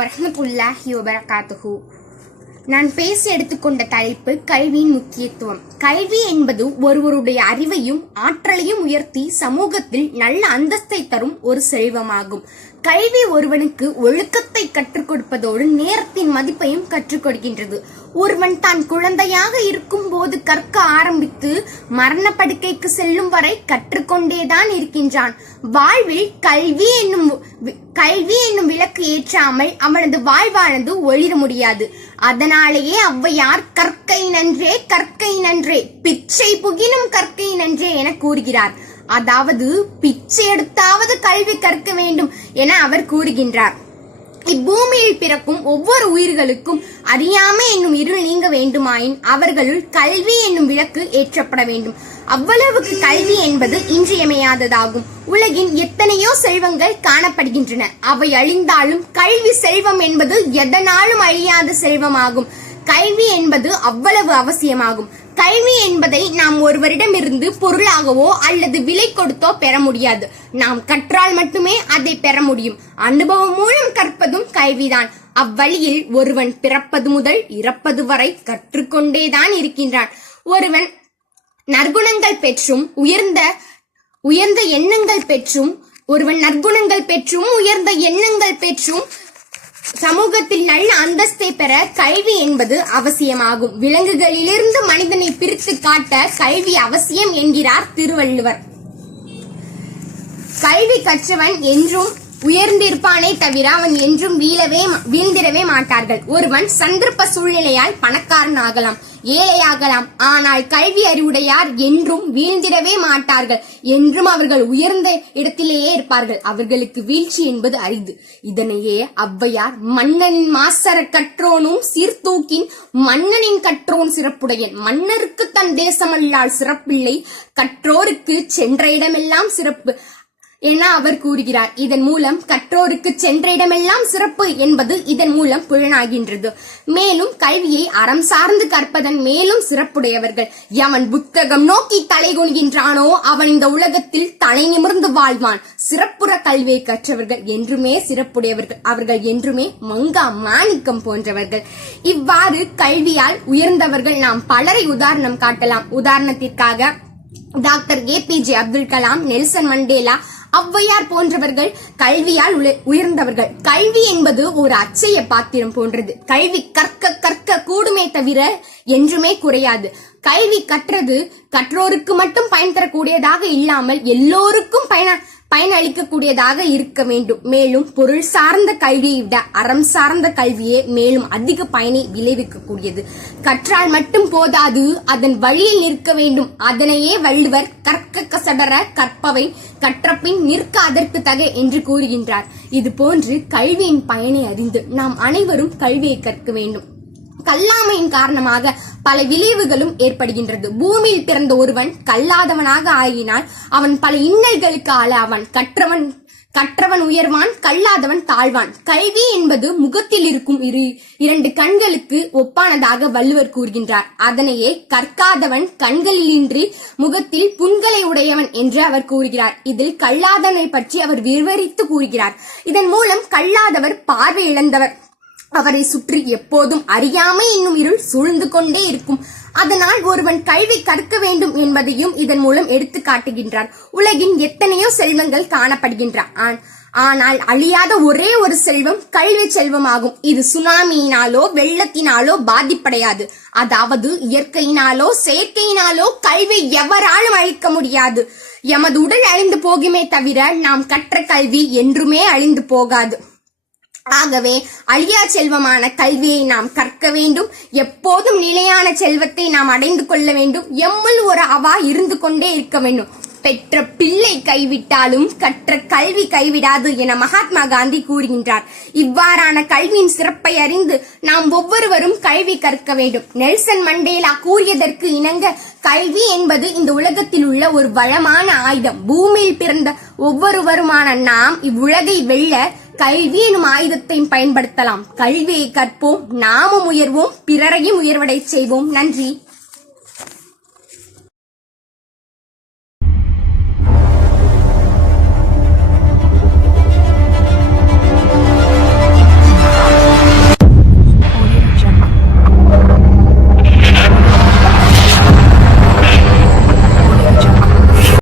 வரமத்துல்லாஹி வபரகாத்துஹு. நான் பேச எடுத்துக்கொண்ட தலைப்பு கல்வியின் முக்கியத்துவம். கல்வி என்பது ஒருவருடைய அறிவையும் ஆற்றலையும் உயர்த்தி சமூகத்தில் நல்ல அந்தஸ்தை தரும் ஒரு செல்வமாகும். கல்வி ஒருவனுக்கு ஒழுக்கத்தை கற்றுக் கொடுப்பதோடு நேரத்தின் மதிப்பையும் கற்றுக் கொடுக்கின்றது. ஒருவன் தான் குழந்தையாக இருக்கும் போது கற்க ஆரம்பித்து மரண படுக்கைக்கு செல்லும் வரை கற்றுக்கொண்டேதான் இருக்கின்றான். வாழ்வில் கல்வி என்னும் கல்வி என்னும் விளக்கு ஏற்றாமல் அவனது வாழ்வானது ஒளிர முடியாது. அதனாலேயே ஔவையார் கற்கை நன்றே கற்கை நன்றே பிச்சை புகினும் கற்கை நன்றே என கூறுகிறார். அதாவது பிச்சை எடுத்தாவது கல்வி கற்க வேண்டும் என அவர் கூறுகின்றார். இப்பூமியில் பிறக்கும் ஒவ்வொரு உயிர்களுக்கும் அறியாமை என்னும் இருள் நீங்க வேண்டுமாயின் அவர்களுள் கல்வி என்னும் விளக்கு ஏற்றப்பட வேண்டும். அவ்வளவுக்கு கல்வி என்பது இன்றியமையாததாகும். உலகின் எத்தனையோ செல்வங்கள் காணப்படுகின்றன. அவை அழிந்தாலும் கல்வி செல்வம் என்பது எதனாலும் அழியாத செல்வமாகும். கல்வி என்பது அவ்வளவு அவசியமாகும். கல்வி என்பதை நாம் ஒருவரிடமிருந்து பொருளாகவோ அல்லது விலை கொடுத்தோ பெற முடியாது. நாம் கற்றால் மட்டுமே அதை பெற முடியும். அனுபவம் மூலம் கற்பதும் கல்விதான் அவ்வழியில் ஒருவன் பிறப்பது முதல் இறப்பது வரை கற்றுக்கொண்டேதான் இருக்கின்றான். ஒருவன் நற்குணங்கள் பெற்றும் உயர்ந்த உயர்ந்த எண்ணங்கள் பெற்றும் ஒருவன் நற்குணங்கள் பெற்றும் உயர்ந்த எண்ணங்கள் பெற்றும் சமூகத்தில் நல்ல அந்தஸ்தை பெற கல்வி என்பது அவசியமாகும். விலங்குகளிலிருந்து மனிதனை பிரித்து காட்ட கல்வி அவசியம் என்கிறார் திருவள்ளுவர். கல்வி கற்றவன் என்றும் உயர்ந்திருப்பானே தவிர அவன் என்றும் வீழவே வீழ்ந்திடவே மாட்டார்கள். ஒருவன் சந்தர்ப்ப சூழ்நிலையால் பணக்காரன் ஆகலாம். ஏழையாகலாம். ஆனால் கல்வி அறிவுடையார் என்றும் வீழ்ந்திடவே மாட்டார்கள். என்றும் அவர்கள் உயர்ந்த இடத்திலேயே இருப்பார்கள். அவர்களுக்கு வீழ்ச்சி என்பது அரிது. இதனையே அவ்வையார் மன்னன் மாசர கற்றோனும் சீர்தூக்கின் மன்னனின் கற்றோன் சிறப்புடையன். மன்னருக்கு தன் தேசமல்லால் சிறப்பில்லை. கற்றோருக்கு சென்ற இடமெல்லாம் சிறப்பு. என அவர் கூறுகிறார் இதன் மூலம் கற்றோருக்கு சென்ற இடமெல்லாம் சிறப்பு என்பது இதன் மூலம் புலனாகின்றது. மேலும் கல்வியை அறம் சார்ந்து கற்பதன் மேலும் சிறப்புடையவர்கள். எவன் புத்தகம் நோக்கி தலை குனிகின்றானோ அவன் இந்த உலகத்தில் தலை நிமிர்ந்து வாழ்வான். சிறப்புற கல்வியை கற்றவர்கள் என்றுமே சிறப்புடையவர்கள் அவர்கள் என்றுமே மங்கா மாணிக்கம் போன்றவர்கள். இவ்வாறு கல்வியால் உயர்ந்தவர்கள் நாம் பலரை உதாரணம் காட்டலாம். உதாரணத்திற்காக doctor APJ Abdul Kalam Nelson Mandela Avvaiyar போன்றவர்கள் கல்வியால் உயர்ந்தவர்கள். கல்வி என்பது ஒரு அச்சய பாத்திரம் போன்றது. கல்வி கற்க கற்க கூடுமே தவிர என்றுமே குறையாது. கல்வி கற்றது கற்றோருக்கு மட்டும் பயன் தரக்கூடியதாக இல்லாமல் எல்லோருக்கும் பயன பயனளிக்கக்கூடியதாக இருக்க வேண்டும். மேலும் பொருள் சார்ந்த கல்வியை விட அறம் சார்ந்த கல்வியே மேலும் அதிக பயனை விளைவிக்கக்கூடியது. கற்றால் மட்டும் போதாது அதன் வழியில் நிற்க வேண்டும். அதனையே வள்ளுவர் கற்க கசடர கற்பவை கற்றபின் நிற்க அதற்கு தகை என்று கூறுகின்றார். இது போன்று கல்வியின் பயனை அறிந்து நாம் அனைவரும் கல்வியை கற்க வேண்டும். கல்லாமையின் காரணமாக பல விளைவுகளும் ஏற்படுகின்றது. பூமியில் பிறந்த ஒருவன் கல்லாதவனாக ஆகினால் அவன் பல இன்னல்களுக்கு ஆளாவான். கற்றவன் கற்றவன் உயர்வான் கல்லாதவன் தாழ்வான். கல்வி என்பது முகத்தில் இருக்கும் இரு இரண்டு கண்களுக்கு ஒப்பானதாக வள்ளுவர் கூறுகின்றார். அதனையே கற்காதவன் கண்களிலின்றி முகத்தில் புண்களை உடையவன் என்று அவர் கூறுகிறார். இதில் கல்லாதவனை பற்றி அவர் விவரித்து கூறுகிறார். இதன் மூலம் கல்லாதவர் பார்வை இழந்தவர். அவரை சுற்றி எப்போதும் அறியாமை என்னும் இருள் சூழ்ந்து கொண்டே இருக்கும். அதனால் ஒருவன் கல்வி கற்க வேண்டும் என்பதையும் இதன் மூலம் எடுத்து காட்டுகின்றார் உலகின் எத்தனையோ செல்வங்கள் காணப்படுகின்றன ஆன்- ஆனால் அழியாத ஒரே ஒரு செல்வம் கல்வி செல்வமாகும். இது சுனாமியினாலோ வெள்ளத்தினாலோ பாதிப்படையாது. அதாவது இயற்கையினாலோ செயற்கையினாலோ கல்வி எவராலும் அழிக்க முடியாது. எமது உடல் அழிந்து போகுமே தவிர நாம் கற்ற கல்வி என்றுமே அழிந்து போகாது. ஆகவே அழியா செல்வமான கல்வியை நாம் கற்க வேண்டும். எப்போதும் நிலையான செல்வத்தை நாம் அடைந்து கொள்ள வேண்டும். எம்முள் ஒரு அவா இருந்து கொண்டே இருக்க வேண்டும். பெற்ற பிள்ளை கைவிட்டாலும் கற்ற கல்வி கைவிடாது என மகாத்மா காந்தி கூறுகின்றார். இவ்வாறான கல்வியின் சிறப்பை அறிந்து நாம் ஒவ்வொருவரும் கல்வி கற்க வேண்டும். நெல்சன் மண்டேலா கூறியதற்கு இணங்க கல்வி என்பது இந்த உலகத்தில் உள்ள ஒரு வளமான ஆயுதம். பூமியில் பிறந்த ஒவ்வொருவருமான நாம் இவ்வுலகை வெல்ல கல்வி எனும் ஆயுதத்தையும் பயன்படுத்தலாம். கல்வியை கற்போம் நாமும் உயர்வோம் பிறரையும் உயர்வடை செய்வோம். நன்றி.